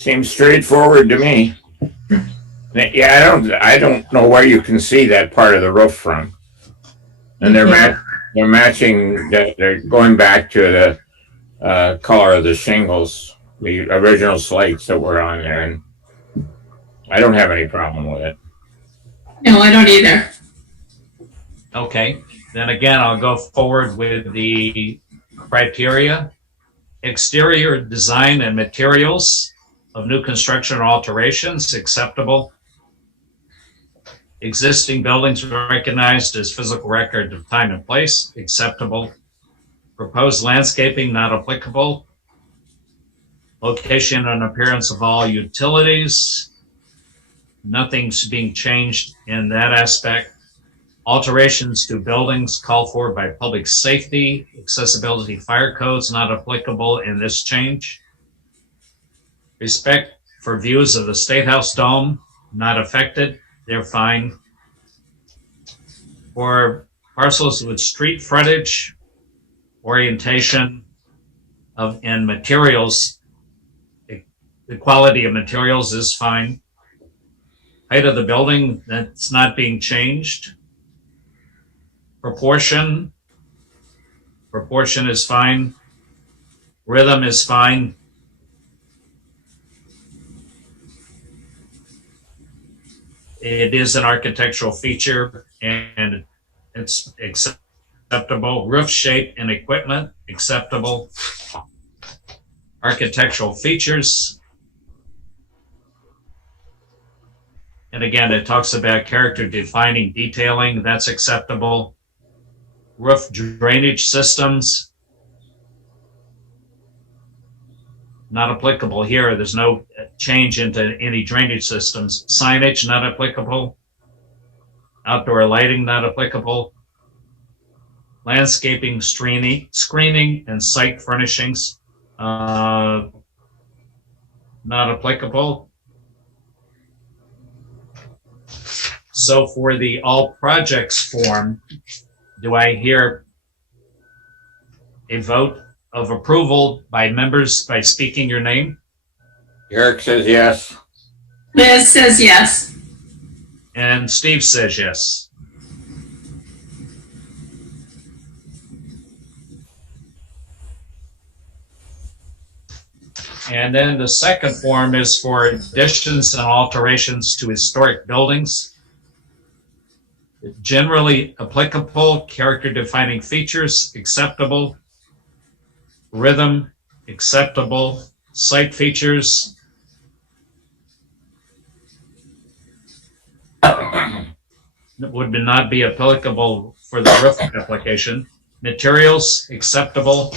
Seems straightforward to me. Yeah, I don't know where you can see that part of the roof from. And they're matching. They're going back to the color of the shingles, the original slates that were on there, and I don't have any problem with it. No, I don't either. Okay, then again, I'll go forward with the criteria. Exterior design and materials of new construction or alterations, acceptable. Existing buildings recognized as physical record of time and place, acceptable. Proposed landscaping, not applicable. Location and appearance of all utilities, nothing's being changed in that aspect. Alterations to buildings called for by public safety, accessibility, fire codes, not applicable in this change. Respect for views of the State House dome, not affected, they're fine. For parcels with street frontage, orientation of and materials, the quality of materials is fine. Height of the building, that's not being changed. Proportion is fine. Rhythm is fine. It is an architectural feature and it's acceptable. Roof shape and equipment, acceptable. Architectural features. And again, it talks about character defining detailing, that's acceptable. Roof drainage systems, not applicable here. There's no change into any drainage systems. Signage, not applicable. Outdoor lighting, not applicable. Landscaping, screening, and site furnishings, not applicable. So for the all projects form, do I hear a vote of approval by members by speaking your name? Eric says yes. Liz says yes. And Steve says yes. And then the second form is for additions and alterations to historic buildings. Generally applicable, character defining features, acceptable. Rhythm, acceptable. Site features, would not be applicable for the roof application. Materials, acceptable.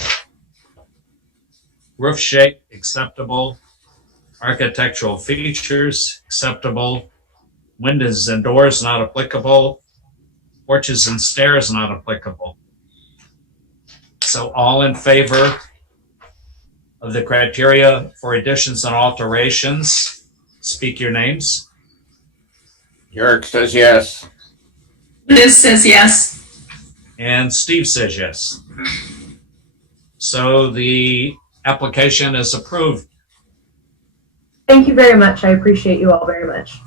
Roof shape, acceptable. Architectural features, acceptable. Windows and doors, not applicable. Porches and stairs, not applicable. So all in favor of the criteria for additions and alterations, speak your names. Eric says yes. Liz says yes. And Steve says yes. So the application is approved. Thank you very much. I appreciate you all very much.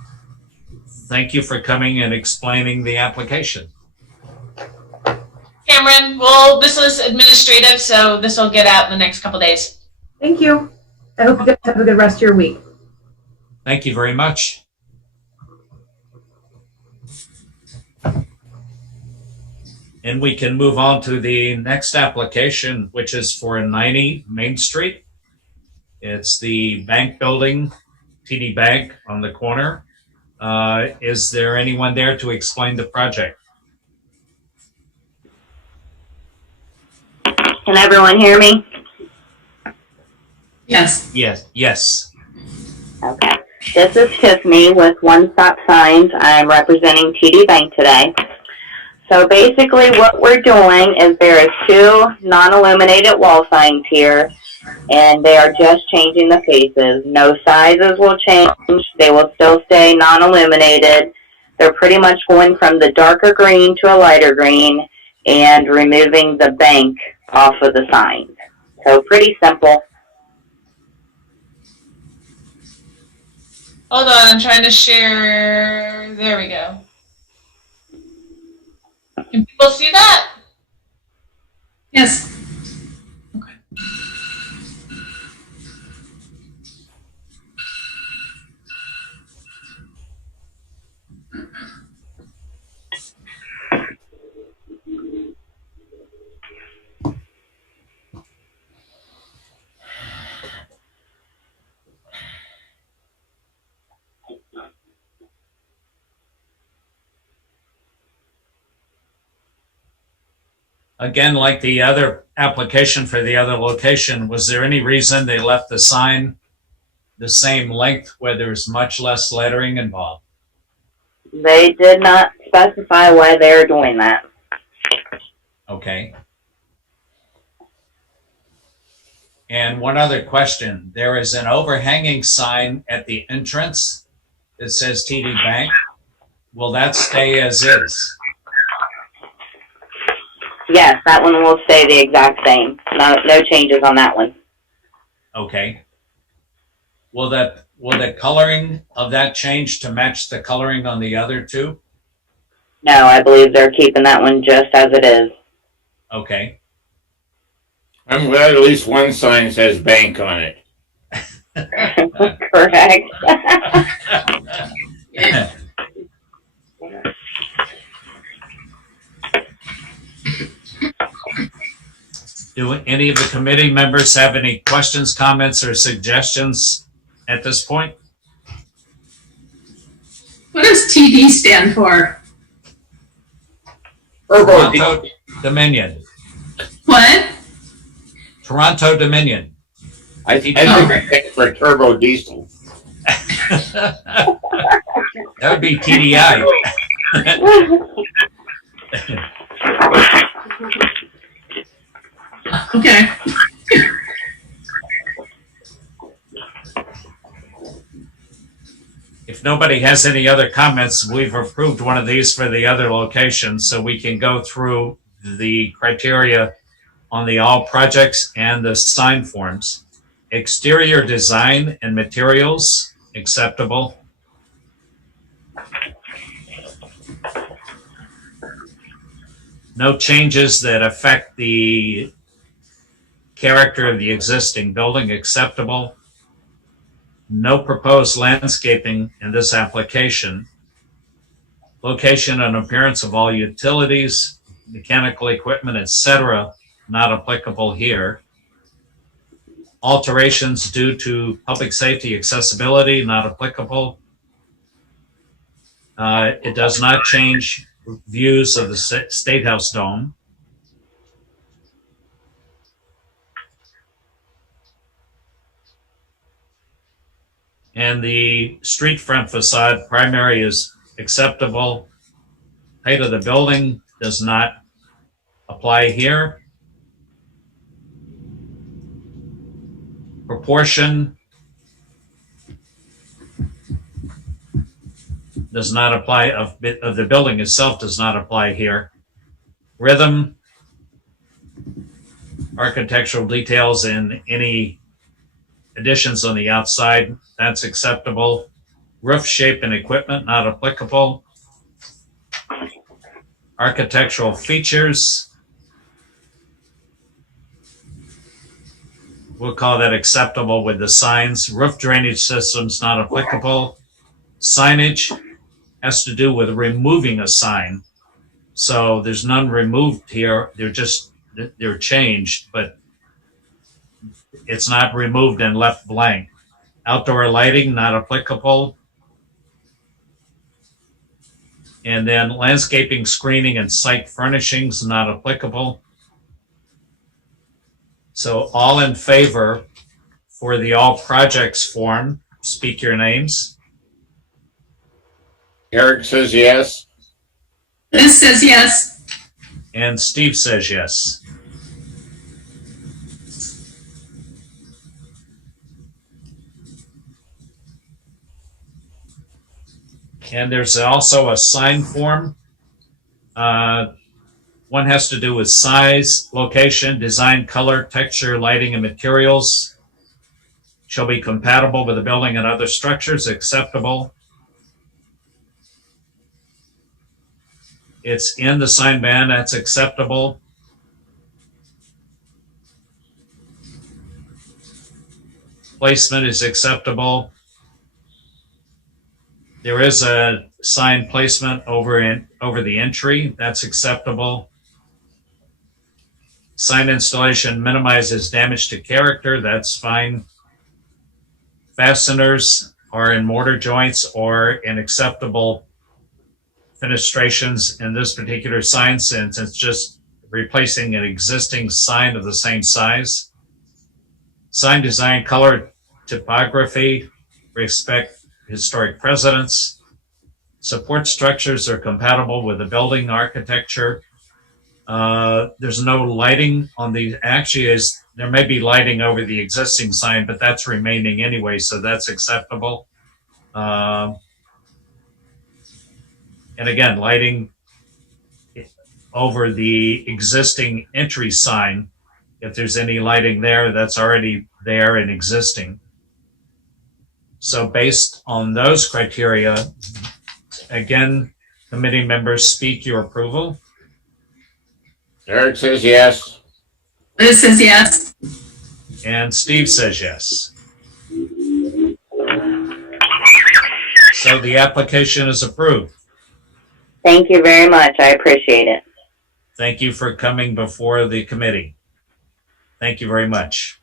Thank you for coming and explaining the application. Cameron, well, this was administrative, so this will get out in the next couple days. Thank you. I hope you guys have a good rest of your week. Thank you very much. And we can move on to the next application, which is for 90 Main Street. It's the bank building, TD Bank on the corner. Is there anyone there to explain the project? Can everyone hear me? Yes. Yes. Okay. This is Tiffany with One Stop Signs. I'm representing TD Bank today. So basically what we're doing is there are two non-illuminated wall signs here, and they are just changing the faces. No sizes will change. They will still stay non-illuminated. They're pretty much going from the darker green to a lighter green and removing the bank off of the signs. So pretty simple. Hold on, I'm trying to share. There we go. Can people see that? Yes. Again, like the other application for the other location, was there any reason they left the sign the same length where there's much less lettering involved? They did not specify why they are doing that. Okay. And one other question. There is an overhanging sign at the entrance that says TD Bank. Will that stay as is? Yes, that one will stay the exact same. No changes on that one. Okay. Will the coloring of that change to match the coloring on the other two? No, I believe they're keeping that one just as it is. Okay. I'm glad at least one sign says bank on it. Correct. Do any of the committee members have any questions, comments, or suggestions at this point? What does TD stand for? Toronto Dominion. What? Toronto Dominion. I think it's for turbo diesel. That would be TDI. Okay. If nobody has any other comments, we've approved one of these for the other location, so we can go through the criteria on the all projects and the sign forms. Exterior design and materials, acceptable. No changes that affect the character of the existing building, acceptable. No proposed landscaping in this application. Location and appearance of all utilities, mechanical equipment, etc., not applicable here. Alterations due to public safety, accessibility, not applicable. It does not change views of the State House dome. And the street front facade primary is acceptable. Height of the building does not apply here. Proportion does not apply, of the building itself does not apply here. Rhythm, architectural details, and any additions on the outside, that's acceptable. Roof shape and equipment, not applicable. Architectural features, we'll call that acceptable with the signs. Roof drainage systems, not applicable. Signage has to do with removing a sign. So there's none removed here. They're changed, but it's not removed and left blank. Outdoor lighting, not applicable. And then landscaping, screening, and site furnishings, not applicable. So all in favor for the all projects form, speak your names. Eric says yes. Liz says yes. And Steve says yes. And there's also a sign form. One has to do with size, location, design, color, texture, lighting, and materials. shall be compatible with the building and other structures, acceptable. It's in the sign ban, that's acceptable. Placement is acceptable. There is a sign placement over the entry, that's acceptable. Sign installation minimizes damage to character, that's fine. Fasteners are in mortar joints or in acceptable fenestrations in this particular sign, since it's just replacing an existing sign of the same size. Sign design, color, typography, respect historic precedents. Support structures are compatible with the building architecture. There's no lighting on the, actually there may be lighting over the existing sign, but that's remaining anyway, so that's acceptable. And again, lighting over the existing entry sign, if there's any lighting there, that's already there and existing. So based on those criteria, again, committee members, speak your approval. Eric says yes. Liz says yes. And Steve says yes. So the application is approved. Thank you very much. I appreciate it. Thank you for coming before the committee. Thank you very much.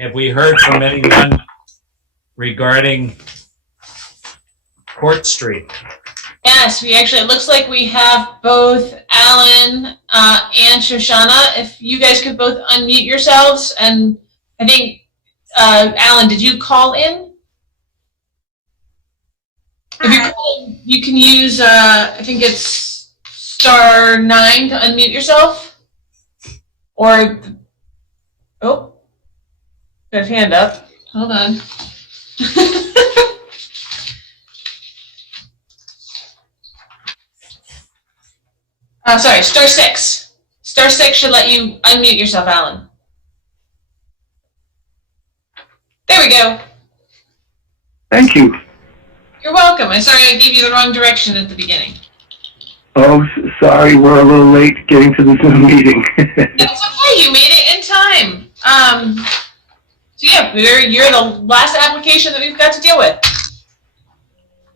Have we heard from anyone regarding Court Street? Yes, it looks like we have both Alan and Shoshana. If you guys could both unmute yourselves, and I think, Alan, did you call in? If you're calling, you can use, I think it's *9 to unmute yourself. Or, oh, got his hand up. Hold on. Sorry, *6. *6 should let you unmute yourself, Alan. There we go. Thank you. You're welcome. I'm sorry I gave you the wrong direction at the beginning. Oh, sorry, we're a little late getting to the Zoom meeting. That's okay. You made it in time. So yeah, you're the last application that we've got to deal with.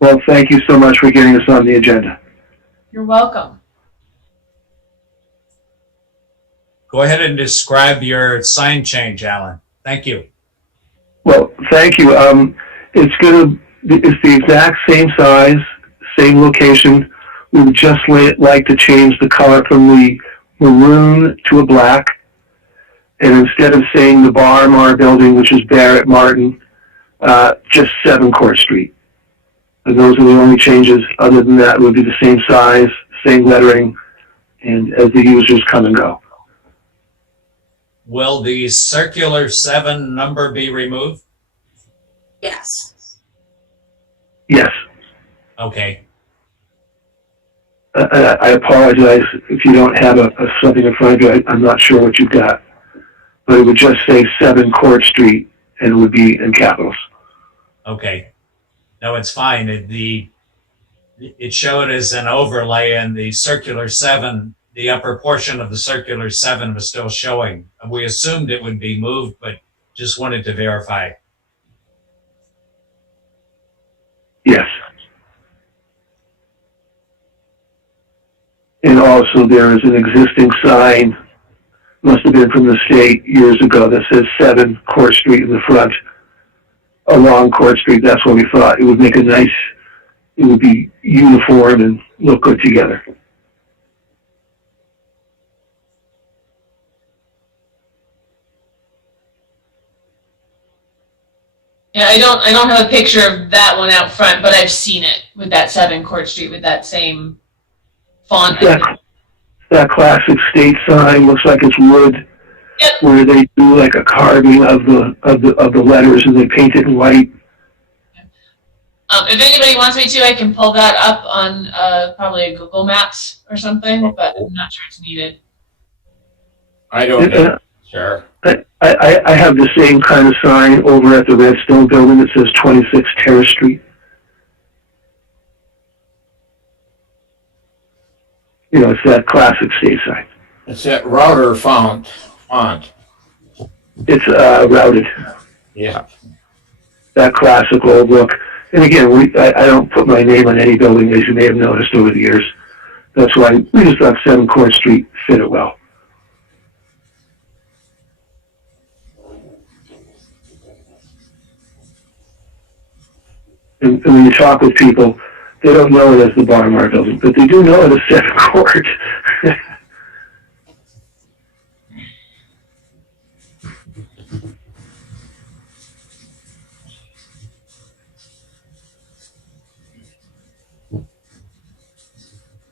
Well, thank you so much for getting us on the agenda. You're welcome. Go ahead and describe your sign change, Alan. Thank you. Well, thank you. It's the exact same size, same location. We would just like to change the color from the maroon to a black. And instead of saying the Bar building, which is Barrett Martin, just 7 Court Street. And those are the only changes. Other than that, it would be the same size, same lettering, and as the users come and go. Will the circular 7 number be removed? Yes. Yes. Okay. I apologize if you don't have something in front of you. I'm not sure what you've got. But it would just say 7 Court Street, and it would be in capitals. Okay. No, it's fine. It showed as an overlay, and the circular 7, the upper portion of the circular 7 was still showing. We assumed it would be moved, but just wanted to verify. Yes. And also there is an existing sign, must have been from the state years ago, that says 7 Court Street in the front, along Court Street. That's what we thought. It would make it would be uniform and look good together. Yeah, I don't have a picture of that one out front, but I've seen it with that 7 Court Street with that same font. That classic state sign looks like it's wood. Yep. Where they do like a carving of the letters and they paint it in white. If anybody wants me to, I can pull that up on probably a Google Maps or something, but I'm not sure it's needed. I don't know, sir. I have the same kind of sign over at the Redstone building that says 26 Terrace Street. You know, it's that classic state sign. It's that router font. It's routed, Yeah. that classic old look. And again, I don't put my name on any building, as you may have noticed over the years. That's why we just thought 7 Court Street fit it well. And when you talk with people, they don't know it as the Bar Mart building, but they do know it as 7 Court.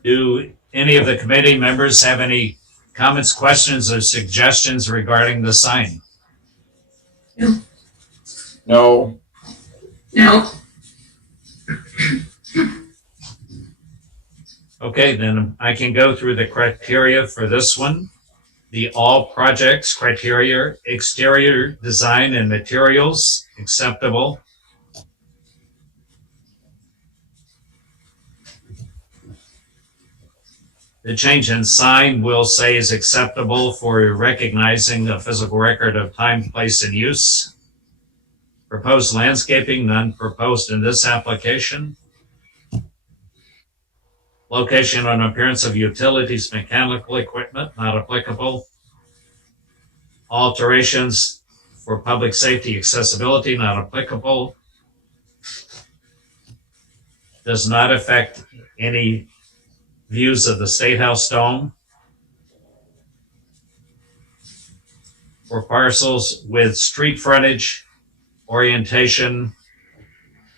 Do any of the committee members have any comments, questions, or suggestions regarding the sign? No. No. Okay, then I can go through the criteria for this one. The all projects criteria, exterior design and materials, acceptable. The change in sign will say is acceptable for recognizing the physical record of time, place, and use. Proposed landscaping, none proposed in this application. Location and appearance of utilities, mechanical equipment, not applicable. Alterations for public safety, accessibility, not applicable. Does not affect any views of the State House dome. For parcels with street frontage, orientation,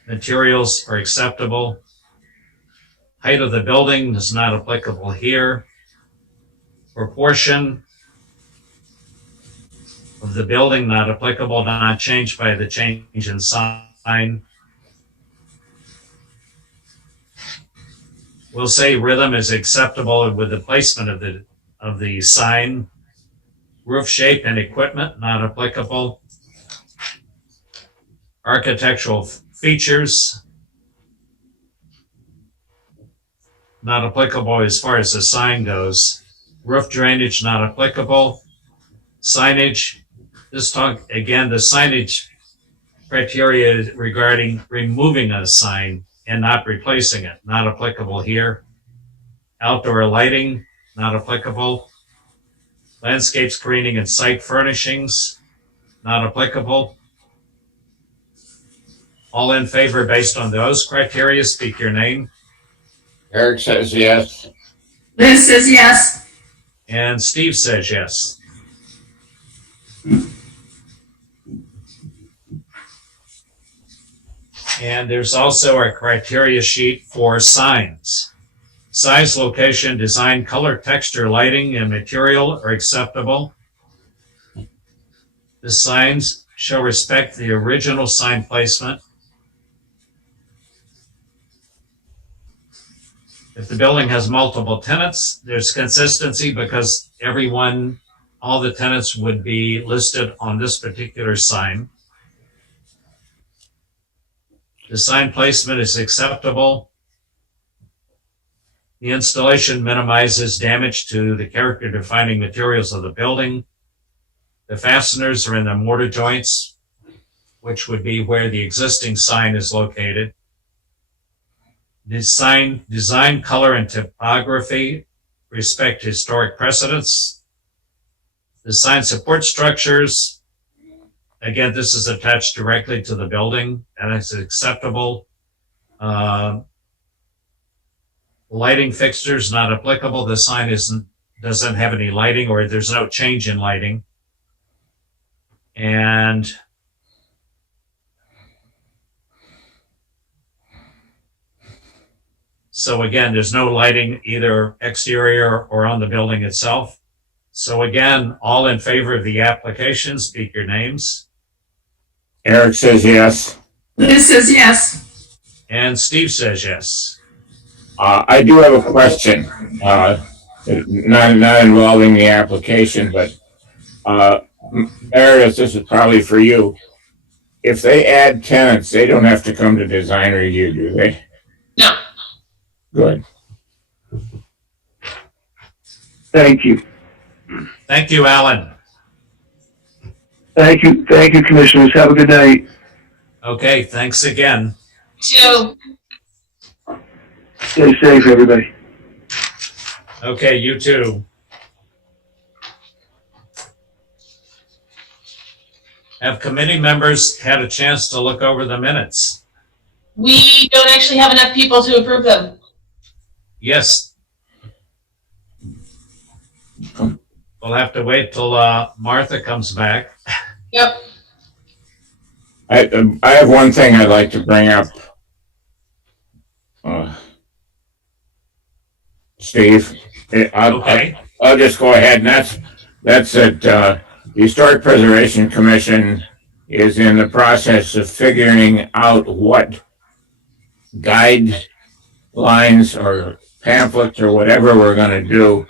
materials are acceptable. Height of the building is not applicable here. Proportion of the building not applicable, not changed by the change in sign. We'll say rhythm is acceptable with the placement of the sign. Roof shape and equipment not applicable. Architectural features not applicable as far as the sign goes. Roof drainage not applicable. Signage, the signage criteria regarding removing a sign and not replacing it, not applicable here. Outdoor lighting, not applicable. Landscape screening and site furnishings, not applicable. All in favor based on those criteria, speak your name. Eric says yes. Liz says yes. And Steve says yes. And there's also a criteria sheet for signs. Size, location, design, color, texture, lighting, and material are acceptable. The signs shall respect the original sign placement. If the building has multiple tenants, there's consistency because all the tenants would be listed on this particular sign. The sign placement is acceptable. The installation minimizes damage to the character defining materials of the building. The fasteners are in the mortar joints, which would be where the existing sign is located. Design, color, and typography respect historic precedents. The sign support structures, again, this is attached directly to the building and it's acceptable. Lighting fixtures not applicable. The sign doesn't have any lighting, or there's no change in lighting. And so again, there's no lighting either exterior or on the building itself. So again, all in favor of the application, speak your names. Eric says yes. Liz says yes. And Steve says yes. I do have a question, not involving the application, but Meredith, this is probably for you. If they add tenants, they don't have to come to design review, do they? No. Good. Thank you. Thank you, Alan. Thank you, commissioners. Have a good night. Okay, thanks again. So, Stay safe, everybody. Okay, you too. Have committee members had a chance to look over the minutes? we don't actually have enough people to approve them. Yes. We'll have to wait till Martha comes back. Yep. I have one thing I'd like to bring up. Steve, Okay. I'll just go ahead, and that's that the Historic Preservation Commission is in the process of figuring out what guidelines or pamphlets or whatever we're going to do.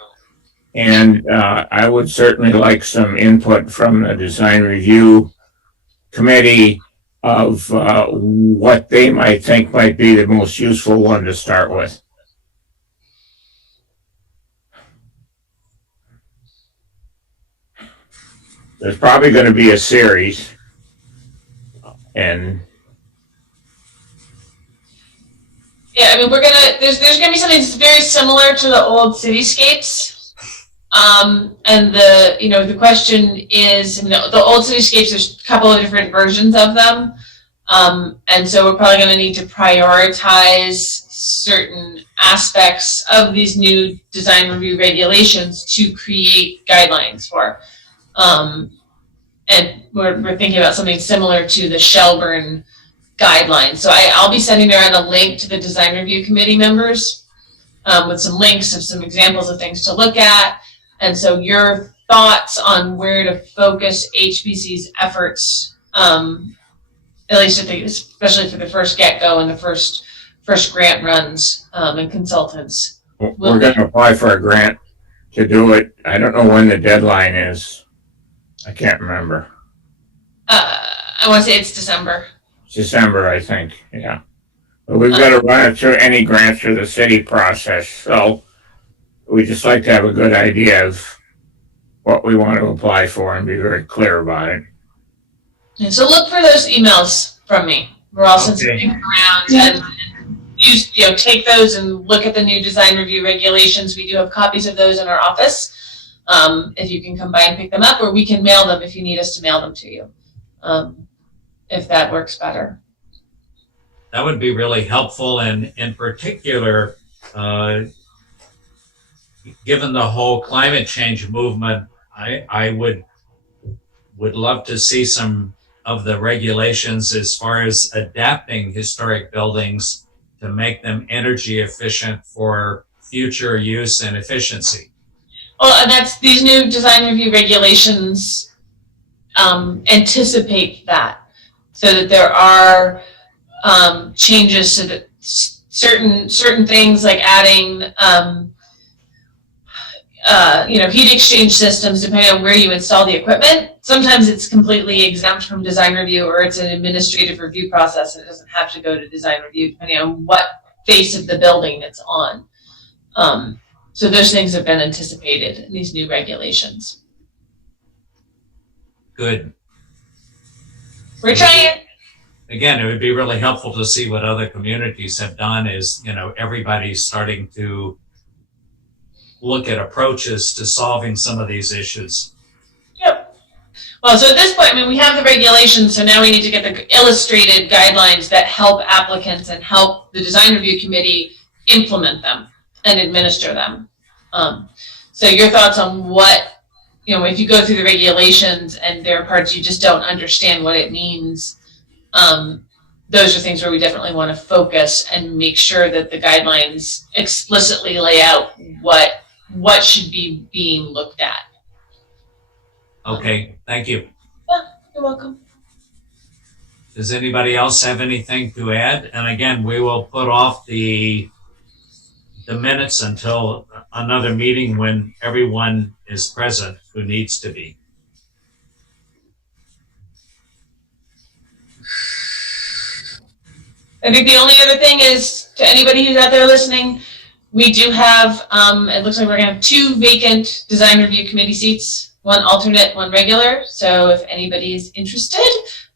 And I would certainly like some input from the design review committee of what they might think might be the most useful one to start with. There's probably going to be a series, and Yeah, I mean, there's gonna be something that's very similar to the old cityscapes. And the question is, the old cityscapes, there's a couple of different versions of them. And so we're probably gonna need to prioritize certain aspects of these new design review regulations to create guidelines for. And we're thinking about something similar to the Shelburne guidelines. So I'll be sending around a link to the design review committee members with some links of some examples of things to look at. And so your thoughts on where to focus HBC's efforts, at least especially for the first get-go and the first grant runs and consultants. we're going to apply for a grant to do it. I don't know when the deadline is. I can't remember. I want to say it's December. December, I think. Yeah. But we've got to run it through any grants through the city process. So we just like to have a good idea of what we want to apply for and be very clear about it. And so look for those emails from me. We're all sending around and take those and look at the new design review regulations. We do have copies of those in our office. If you can come by and pick them up, or we can mail them if you need us to mail them to you. If that works better. That would be really helpful, and in particular, given the whole climate change movement, I would love to see some of the regulations as far as adapting historic buildings to make them energy efficient for future use and efficiency. Well, and these new design review regulations anticipate that, so that there are changes so that certain things like adding heat exchange systems, depending on where you install the equipment. Sometimes it's completely exempt from design review, or it's an administrative review process and it doesn't have to go to design review, depending on what face of the building it's on. So those things have been anticipated in these new regulations. Good. We're trying. Again, it would be really helpful to see what other communities have done. Is everybody's starting to look at approaches to solving some of these issues. Yep. Well, so at this point, we have the regulations, so now we need to get the illustrated guidelines that help applicants and help the design review committee implement them and administer them. So your thoughts on what, if you go through the regulations and there are parts you just don't understand what it means, those are things where we definitely want to focus and make sure that the guidelines explicitly lay out what should be being looked at. Okay, thank you. Yeah, you're welcome. Does anybody else have anything to add? And again, we will put off the minutes until another meeting when everyone is present who needs to be. I think the only other thing is, to anybody who's out there listening, we do have, it looks like we're going to have 2 vacant design review committee seats, 1 alternate, 1 regular. So if anybody is interested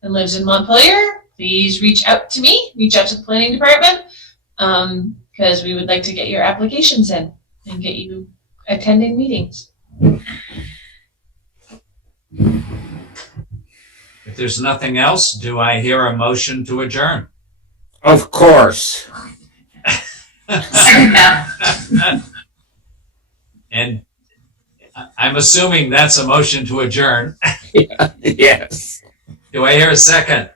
and lives in Montpelier, please reach out to me, reach out to the planning department, because we would like to get your applications in and get you attending meetings. If there's nothing else, do I hear a motion to adjourn? Of course. Second that. And I'm assuming that's a motion to adjourn. Yes. Do I hear a second?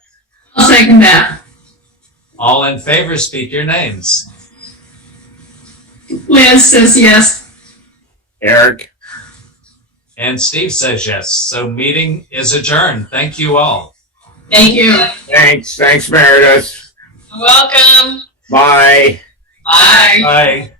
I'll second that. All in favor, speak your names. Liz says yes. Eric? And Steve says yes. So meeting is adjourned. Thank you all. Thank you. Thanks. Thanks, Meredith. Welcome. Bye. Bye. Bye.